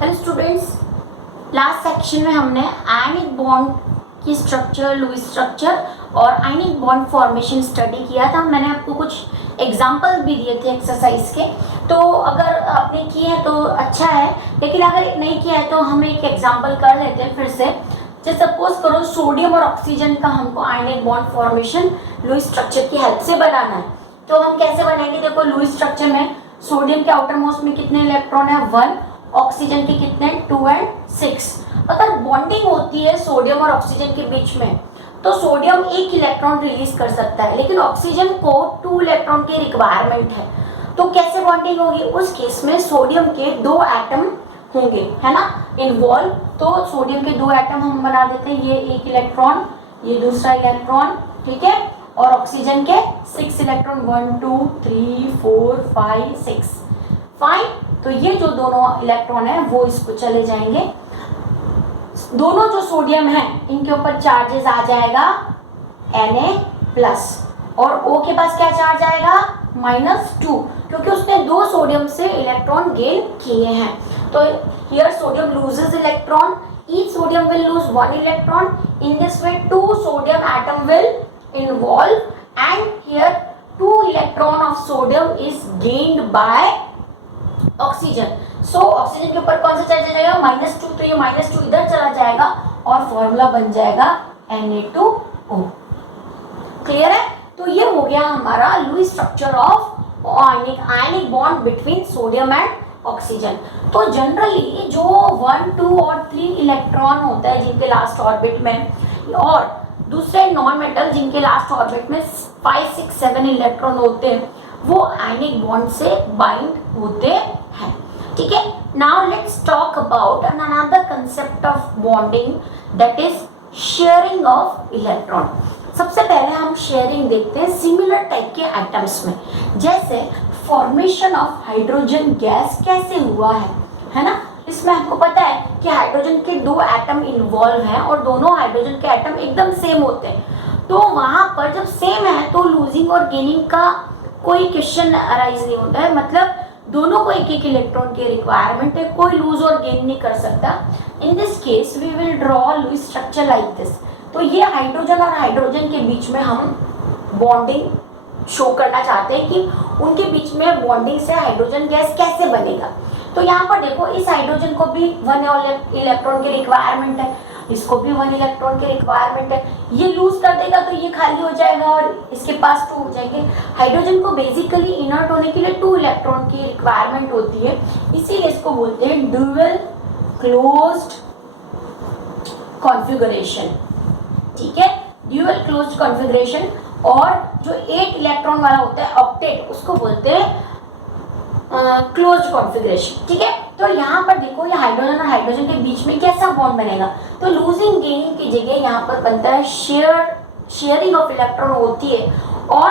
Hello students, last section में हमने ionic bond की स्ट्रक्चर, लुईस स्ट्रक्चर और आयनिक बॉन्ड फॉर्मेशन स्टडी किया था। मैंने आपको कुछ एग्जांपल भी दिए थे एक्सरसाइज के, तो अगर आपने किए हैं तो अच्छा है, लेकिन अगर नहीं किया है तो हम एक एग्जांपल कर लेते हैं फिर से। जैसे सपोज करो सोडियम और ऑक्सीजन का हमको ionic bond formation Lewis structure की हेल्प से बनाना है। तो हम कैसे बनाएंगे? देखो, लुईस स्ट्रक्चर में सोडियम के आउटर मोस्ट में कितने इलेक्ट्रॉन है? 1। ऑक्सीजन के कितने? 2 और 6। अगर बॉन्डिंग होती है सोडियम और ऑक्सीजन के बीच में तो सोडियम 1 इलेक्ट्रॉन रिलीज कर सकता है, लेकिन ऑक्सीजन को 2 इलेक्ट्रॉन की रिक्वायरमेंट है। तो कैसे बॉन्डिंग होगी? उस केस में सोडियम के 2 एटम होंगे, है ना, इन्वॉल्व। तो सोडियम के 2 एटम हम बना देते हैं, ये 1 इलेक्ट्रॉन, ये दूसरा इलेक्ट्रॉन, ठीक है। और ऑक्सीजन के 6 इलेक्ट्रॉन, 1 2 3 4 5 6। फाइन। तो ये जो दोनों इलेक्ट्रॉन है वो इसको चले जाएंगे। दोनों जो सोडियम है इनके ऊपर चार्जेस आ जाएगा Na+, और O के पास क्या चार्ज आएगा? -2, क्योंकि उसने 2 सोडियम से इलेक्ट्रॉन गेन किए हैं। तो here sodium loses electron, each sodium will lose 1 electron. In this way 2 sodium atom will involve, and here 2 electron of sodium is gained by oxygen. So oxygen के ऊपर कौन सा चार्ज आ जाएगा? -2, तो ये -2 इधर चला जाएगा और फॉर्मूला बन जाएगा Na2O। क्लियर है? तो ये हो गया हमारा Lewis structure of ionic bond between sodium and oxygen. तो जनरली जो 1 2 और 3 इलेक्ट्रॉन होता है जिनके लास्ट ऑर्बिट में, और दूसरे नॉन मेटल जिनके लास्ट ऑर्बिट में 5 6 7 इलेक्ट्रॉन होते हैं, वो आयनिक बॉन्ड से बाइंड होते हैं। ठीक है। Now let's talk about another concept of bonding, that is sharing of electron. सबसे पहले हम शेयरिंग देखते हैं सिमिलर टाइप के एटम्स में। जैसे फॉर्मेशन ऑफ हाइड्रोजन गैस कैसे हुआ है ना। इसमें आपको पता है कि हाइड्रोजन के 2 एटम इन्वॉल्व हैं और दोनों हाइड्रोजन के एटम एकदम सेम होते हैं। तो वहां पर जब सेम है तो लूजिंग और गेनिंग का कोई क्वेश्चन अराइज नहीं होता है, मतलब दोनों को 1 1 इलेक्ट्रॉन की रिक्वायरमेंट है, कोई लूज और गेन नहीं कर सकता। In this case we will draw Lewis structure like this. तो ये हाइड्रोजन और हाइड्रोजन के बीच में हम बॉन्डिंग शो करना चाहते हैं कि उनके बीच में बॉन्डिंग से हाइड्रोजन गैस कैसे बनेगा। तो यहाँ पर देखो, इस हाइड्रोजन को भी 1 इलेक्ट्रॉन की रिक्वायरमेंट है, इसको भी 1 इलेक्ट्रॉन की रिक्वायरमेंट है। ये लूज कर देगा तो ये खाली हो जाएगा और इसके पास 2 हो जाएंगे। हाइड्रोजन को बेसिकली इनर्ट होने के लिए 2 इलेक्ट्रॉन की रिक्वायरमेंट होती है, इसीलिए इसको बोलते हैं ड्यूअल क्लोज्ड कॉन्फ़िगरेशन। ठीक है, ड्यूअल क्लोज्ड कॉन्फ़िगरेशन। और जो 8 इलेक्ट्रॉन वाला होता है ऑक्टेट, उसको बोलते हैं क्लोज्ड कॉन्फ़िगरेशन। ठीक है। तो यहाँ पर देखो, ये हाइड्रोजन और हाइड्रोजन के बीच में कैसा बॉन्ड बनेगा? तो लूजिंग गेनिंग की जगह यहाँ पर बनता है शेयरिंग ऑफ इलेक्ट्रॉन होती है, और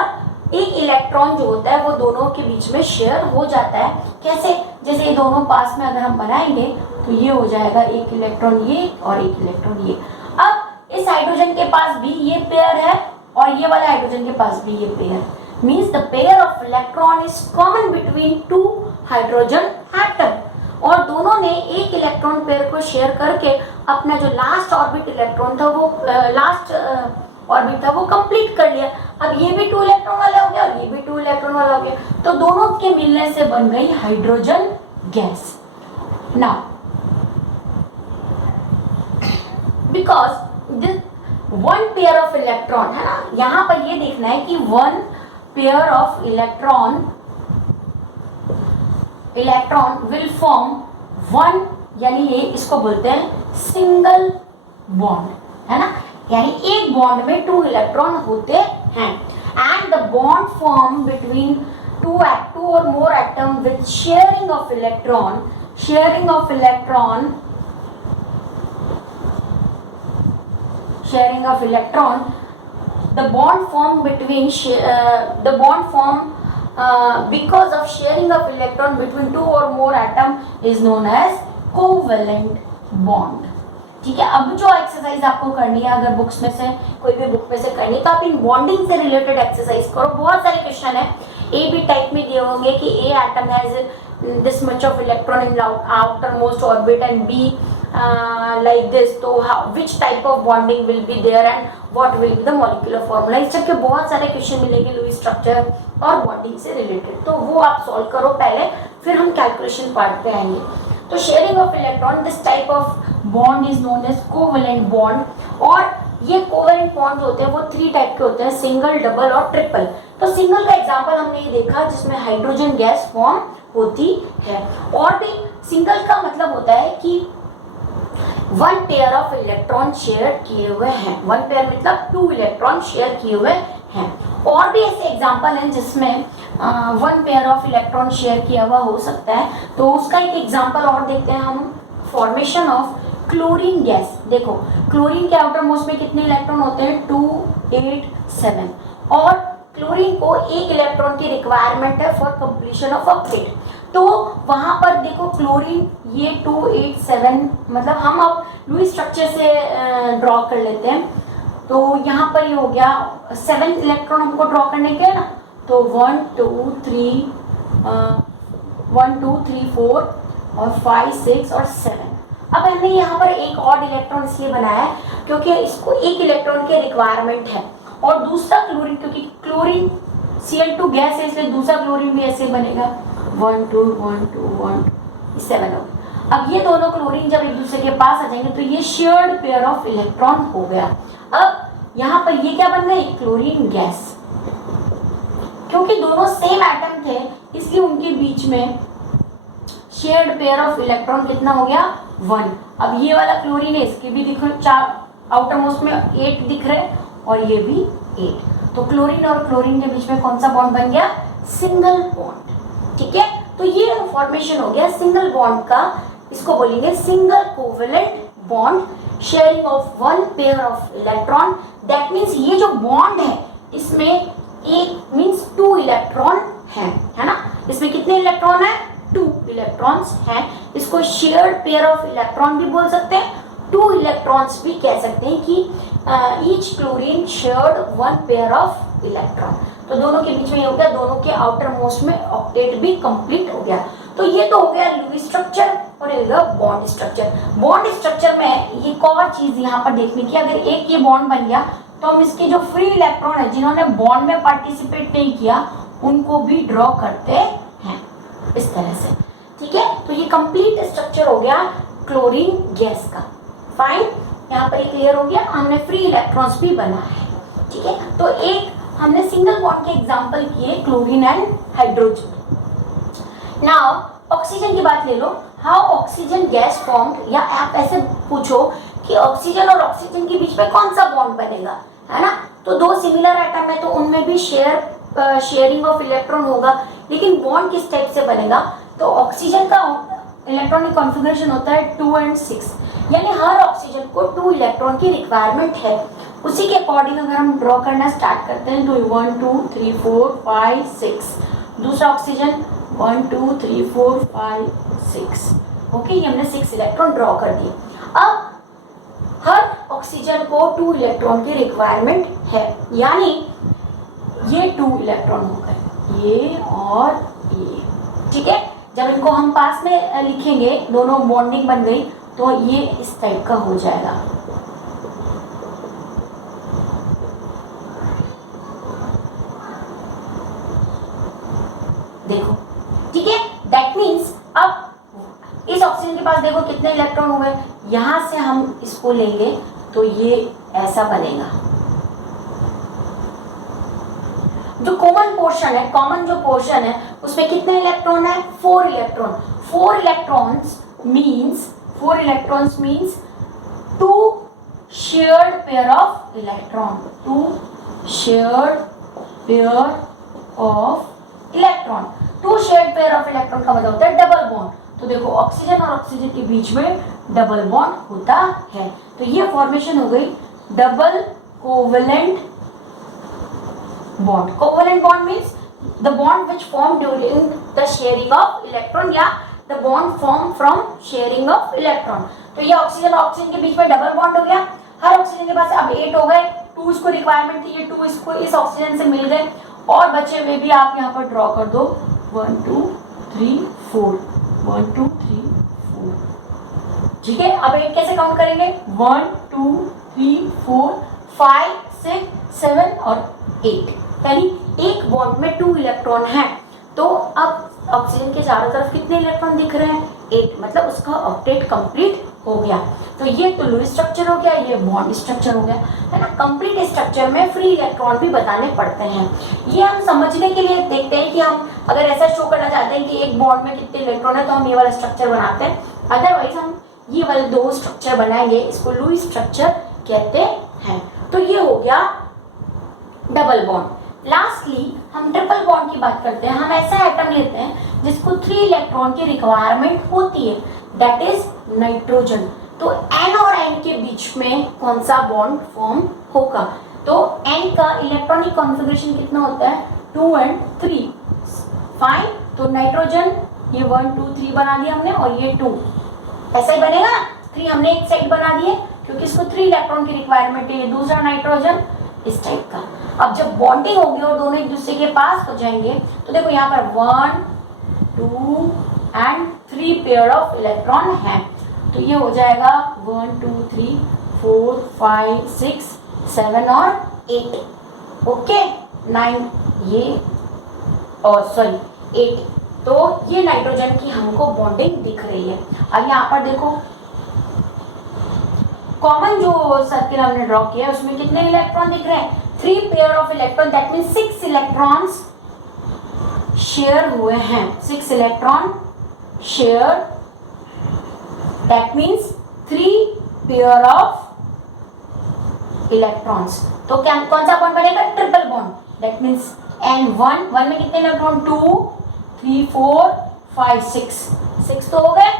1 इलेक्ट्रॉन जो होता है वो दोनों के बीच में शेयर हो जाता है। कैसे? जैसे ये दोनों पास में अगर हम बनाएंगे तो ये हो जाएगा 1 इलेक्ट्रॉन ये और 1 इलेक्ट्रॉन ये। अब इस हाइड्रोजन के पास भी ये पेयर है और ये वाले हाइड्रोजन के पास भी ये pair, means the pair of electron is common between 2 hydrogen atom। और दोनों ने 1 इलेक्ट्रॉन पेयर को शेयर करके अपना जो लास्ट ऑर्बिट इलेक्ट्रॉन था वो ऑर्बिट था वो कंप्लीट कर लिया। अब ये भी 2 इलेक्ट्रॉन वाला हो गया और ये भी 2 इलेक्ट्रॉन वाला हो गया, तो दोनों के मिलने से बन गई hydrogen gas. Now because this 1 pair of electron है ना, यहाँ पर ये देखना है कि 1 pair of electron will form 1, यानी ये इसको बोलते हैं सिंगल बॉन्ड, है ना, यानी एक बॉन्ड में 2 इलेक्ट्रॉन होते हैं। And the bond form between 2 और मोर atom with sharing of electron the bond formed between because of sharing of electron between 2 or more atom is known as covalent bond। ठीक है। अब जो एक्सरसाइज आपको करनी है, अगर बुक्स में से कोई भी बुक में से करनी है तो आप इन बॉन्डिंग से रिलेटेड एक्सरसाइज करो। बहुत सारे क्वेश्चन है, ए बी टाइप में दिए होंगे कि a atom has this much of electron in outermost orbit and be like this, तो which type of bonding will be there and what will be the molecular formula। इस type के बहुत सारे question मिलेंगे लुईस स्ट्रक्चर और bonding से related, तो वो आप सॉल्व करो पहले, फिर हम कैलकुलेशन पार्ट पे आएंगे। तो sharing of electron, this type of bond is known as covalent bond, और ये कोवेलेंट बॉन्ड होते हैं वो 3 टाइप के होते हैं, सिंगल, डबल और ट्रिपल। तो सिंगल का एग्जांपल हमने ये देखा जिसमें हाइड्रोजन गैस फॉर्म होती है, और भी सिंगल का मतलब होता है कि 1 पेयर ऑफ इलेक्ट्रॉन शेयर किए हुए हैं, 1 पेयर मतलब 2 इलेक्ट्रॉन शेयर किए हुए हैं। और भी ऐसे एग्जांपल हैं जिसमें 1 पेयर ऑफ इलेक्ट्रॉन शेयर किया हुआ हो सकता है। तो उसका एक एग्जांपल और देखते हैं हम, फॉर्मेशन ऑफ क्लोरीन गैस। देखो क्लोरीन के आउटर मोस्ट में कितने इलेक्ट्रॉन होते हैं, 2, 8, 7, और क्लोरीन को 1 इलेक्ट्रॉन की रिक्वायरमेंट है फॉर कंप्लीशन ऑफ अ पेट। तो वहां पर देखो क्लोरीन ये 2, 8, 7, मतलब हम अब लुईस स्ट्रक्चर से ड्रॉ कर लेते हैं। तो यहाँ पर ये हो गया 7 इलेक्ट्रॉन हमको ड्रॉ करने के, ना, तो 1, 2, 3, 4 और 5, 6 और 7। अब हमने यहाँ पर एक और इलेक्ट्रॉन इसलिए बनाया है क्योंकि इसको 1 इलेक्ट्रॉन की रिक्वायरमेंट है, और दूसरा क्लोरीन, क्योंकि क्लोरीन Cl2 गैस है इसलिए दूसरा क्लोरीन भी ऐसे बनेगा, 1, 2, 1, 2, 1, 7 हो गया। अब ये दोनों क्लोरीन जब एक दूसरे के पास आ जाएंगे तो ये शेयर्ड पेयर ऑफ इलेक्ट्रॉन हो गया। अब यहाँ पर ये क्या बन गई, क्लोरीन गैस। क्योंकि दोनों सेम एटम थे इसलिए उनके बीच में शेयर्ड पेयर ऑफ इलेक्ट्रॉन कितना हो गया, 1। अब ये वाला क्लोरीन है, इसके भी दिख रहे 4 आउटर मोस्ट में 8 दिख रहे, और ये भी 8। तो क्लोरीन और क्लोरीन के बीच में कौन सा बॉन्ड बन गया, सिंगल बॉन्ड। ठीक है, तो ये फॉर्मेशन हो गया सिंगल बॉन्ड का, इसको बोलेंगे single covalent bond sharing of 1 pair of electron. That means ये जो बॉन्ड है इसमें एक मीन्स 2 इलेक्ट्रॉन है ना, इसमें कितने इलेक्ट्रॉन है, 2 इलेक्ट्रॉन्स हैं। इसको शेयर्ड पेयर ऑफ इलेक्ट्रॉन भी बोल सकते हैं, 2 इलेक्ट्रॉन्स भी कह सकते हैं कि each chlorine shared 1 pair of electron. तो दोनों के बीच में ये हो गया, दोनों के आउटर मोस्ट में ऑक्टेट भी कंप्लीट हो गया। तो ये तो हो गया लुईस स्ट्रक्चर, और ये हो गया बॉन्ड स्ट्रक्चर। बॉन्ड स्ट्रक्चर में एक और चीज यहाँ पर देखने की, अगर एक ये बॉन्ड बन गया तो हम इसके जो फ्री इलेक्ट्रॉन है जिन्होंने बॉन्ड में पार्टिसिपेट नहीं किया उनको भी ड्रॉ करते हैं इस तरह से। ठीक है, तो ये कंप्लीट स्ट्रक्चर हो गया क्लोरीन गैस का। फाइन, यहाँ पर ये क्लियर हो गया, हमने फ्री इलेक्ट्रॉन्स भी बना है। ठीक है, तो एक हमने सिंगल बॉन्ड के एग्जांपल किए chlorine and hydrogen. Now oxygen की बात ले लो, हाउ ऑक्सीजन गैस फॉर्म्ड, या आप ऐसे पूछो कि ऑक्सीजन और ऑक्सीजन के बीच में कौन सा बॉन्ड बनेगा, है ना। तो 2 सिमिलर एटम है तो उनमें भी शेयरिंग ऑफ इलेक्ट्रॉन होगा, लेकिन बॉन्ड किस टाइप से बनेगा, तो ऑक्सीजन का इलेक्ट्रॉनिक कॉन्फ़िगरेशन होता है 2 and 6, यानी हर ऑक्सीजन को 2 इलेक्ट्रॉन की रिक्वायरमेंट है। उसी के अकॉर्डिंग अगर हम ड्रॉ करना स्टार्ट करते हैं तो 1, 2, 3, 4, 5, 6, दूसरा ऑक्सीजन 1, 2, 3, 4, 5, 6। ओके, ये हमने 6 इलेक्ट्रॉन ड्रॉ कर दिए। अब हर ऑक्सीजन को 2 इलेक्ट्रॉन की रिक्वायरमेंट है, यानी ये 2 इलेक्ट्रॉन हो गए, ये और ये। ठीक है, जब इनको हम पास में लिखेंगे, दोनों बॉन्डिंग बन गई, तो ये इस टाइप का हो जाएगा। देखो, ठीक है, दैट मीन्स अब इस ऑक्सीजन के पास देखो कितने इलेक्ट्रॉन हुए, यहां से हम इसको लेंगे तो ये ऐसा बनेगा। जो कॉमन पोर्शन है, कॉमन जो पोर्शन है उसमें कितने इलेक्ट्रॉन है, 4 electron. 4 electrons means 2 shared pair of electron, 2 shared pair of electron। 2 shared pair of electron का मतलब होता है डबल बॉन्ड। तो देखो ऑक्सीजन और ऑक्सीजन के बीच में डबल बॉन्ड होता है, तो ये फॉर्मेशन हो गई double covalent bond. Covalent bond means the bond which formed during the sharing of electron, या the bond formed from sharing of electron। तो ये ऑक्सीजन और ऑक्सीजन के बीच में डबल बॉन्ड हो गया। हर ऑक्सीजन के पास अब 8 हो गए, 2 इसको रिक्वायरमेंट थी, ये 2 इसको इस ऑक्सीजन से मिल गए, और बचे हुए भी आप यहाँ पर ड्रॉ कर दो, 1, 2, 3, 4, 1 2 3 4। ठीक है, अब 8 कैसे काउंट करेंगे? 1 2 3 4 5 6 7 और 8, यानी एक बॉन्ड में 2 इलेक्ट्रॉन है। तो अब ऑक्सीजन के चारों तरफ कितने इलेक्ट्रॉन दिख रहे हैं? 8, मतलब उसका ऑक्टेट कंप्लीट हो गया। तो ये तो लुईस स्ट्रक्चर हो गया, ये बॉन्ड स्ट्रक्चर हो गया, है ना। कंप्लीट स्ट्रक्चर में फ्री इलेक्ट्रॉन भी बताने पड़ते हैं। ये हम समझने के लिए देखते हैं कि हम अगर ऐसा शो करना चाहते हैं कि एक बॉन्ड में कितने इलेक्ट्रॉन है तो हम ये वाला स्ट्रक्चर बनाते हैं, अदरवाइज हम ये वाले दो स्ट्रक्चर बनाएंगे, इसको लुईस स्ट्रक्चर कहते हैं। तो ये हो गया डबल बॉन्ड। लास्टली हम ट्रिपल बॉन्ड की बात करते हैं। हम ऐसा एटम लेते हैं जिसको 3 इलेक्ट्रॉन की रिक्वायरमेंट होती है, दैट इज नाइट्रोजन। तो N और N के बीच में कौन सा बॉन्ड फॉर्म होगा? तो N का इलेक्ट्रॉनिक कॉन्फ़िगरेशन कितना होता है? 2 and 3। फाइन, तो नाइट्रोजन ये 1 2 3 बना दिया हमने, और ये 2 ऐसा ही बनेगा ना। 3 हमने एक साइड बना दिए क्योंकि इसको 3 इलेक्ट्रॉन की रिक्वायरमेंट है। दूसरा नाइट्रोजन इस टाइप का। अब जब बॉन्डिंग होगी और दोनों एक दूसरे के पास हो जाएंगे तो देखो यहाँ पर 1 2 and 3 पेयर ऑफ इलेक्ट्रॉन है। तो ये हो जाएगा 1 2 3 4 5 6 7 और 8। ओके, 9 ये और सॉरी 8। तो ये नाइट्रोजन की हमको बॉन्डिंग दिख रही है। अब यहाँ पर देखो कॉमन जो सर्किल हमने ड्रॉ किया है उसमें कितने इलेक्ट्रॉन दिख रहे हैं? 3 pair of electron, that means 6 electrons share हुए हैं। 6 electron share, that means 3 pair of electrons. तो क्या कौन सा बॉन्ड बनेगा? Triple bond. That means N1 1 में कितने इलेक्ट्रॉन? 2 3 4 5 6 तो हो गए।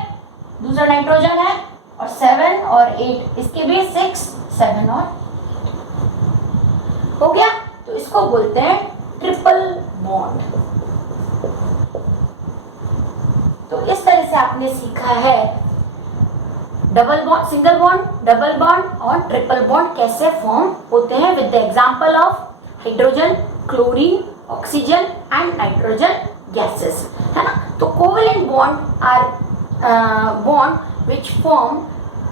दूसरा नाइट्रोजन है और 7 और 8, इसके भी 6 7 और 8 हो गया। तो इसको बोलते हैं ट्रिपल बॉन्ड। तो इस तरह से आपने सीखा है double bond, single bond, double bond और ट्रिपल बॉन्ड कैसे फॉर्म होते हैं with the example of hydrogen, chlorine, oxygen and nitrogen gases, है ना। तो covalent bond are bond which form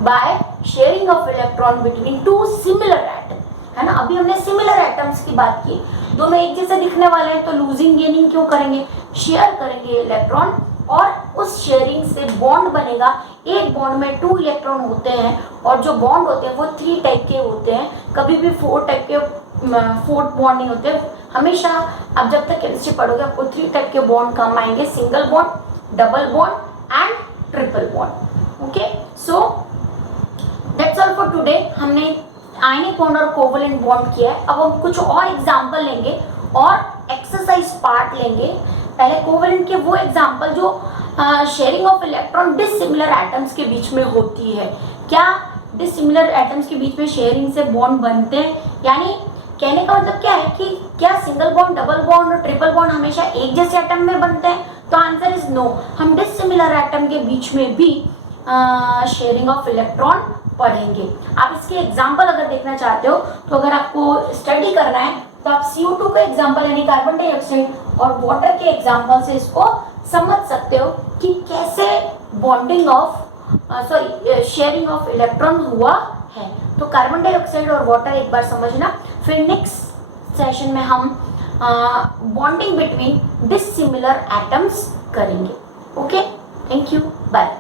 by sharing of electron between 2 similar atom, है ना। अभी हमने सिमिलर एटम्स की बात की, दोनों एक जैसे दिखने वाले हैं तो लूजिंग गेनिंग क्यों करेंगे? शेयर करेंगे इलेक्ट्रॉन और उस शेयरिंग से बॉन्ड बनेगा। एक बॉन्ड में 2 इलेक्ट्रॉन होते हैं और जो बॉन्ड होते हैं वो 3 टाइप के होते हैं, कभी भी 4 टाइप के 4 बॉन्ड नहीं होते हमेशा। अब जब तक केमिस्ट्री पढ़ोगे आपको 3 टाइप के बॉन्ड काम आएंगे, single bond, double bond and triple bond. Okay, so that's all for today. हमने आयनिक बॉन्ड और कोवेलेंट बॉन्ड किया है। अब हम कुछ और एग्जांपल लेंगे और एक्सरसाइज पार्ट लेंगे। पहले कोवेलेंट के वो एग्जांपल जो sharing of electron dissimilar atoms के बीच में होती है। क्या डिसिमिलर एटम्स के बीच में शेयरिंग से बॉन्ड बनते हैं? यानी कहने का मतलब क्या है कि क्या सिंगल बॉन्ड, डबल बॉन्ड और ट्रिपल बॉन्ड हमेशा एक जैसे एटम में बनते हैं? तो आंसर इज नो। हम डिसिमिलर एटम के बीच में भी शेयरिंग ऑफ इलेक्ट्रॉन पढ़ेंगे। आप इसके एग्जाम्पल अगर देखना चाहते हो तो अगर आपको स्टडी करना है तो आप CO2 का एग्जाम्पल यानी कार्बन डाइऑक्साइड और वाटर के एग्जाम्पल से इसको समझ सकते हो कि कैसे bonding of sharing of electron हुआ है। तो कार्बन डाइऑक्साइड और वाटर एक बार समझना, फिर नेक्स्ट सेशन में हम बॉन्डिंग बिटवीन डिसिमिलर एटम्स करेंगे। Okay, thank you, bye.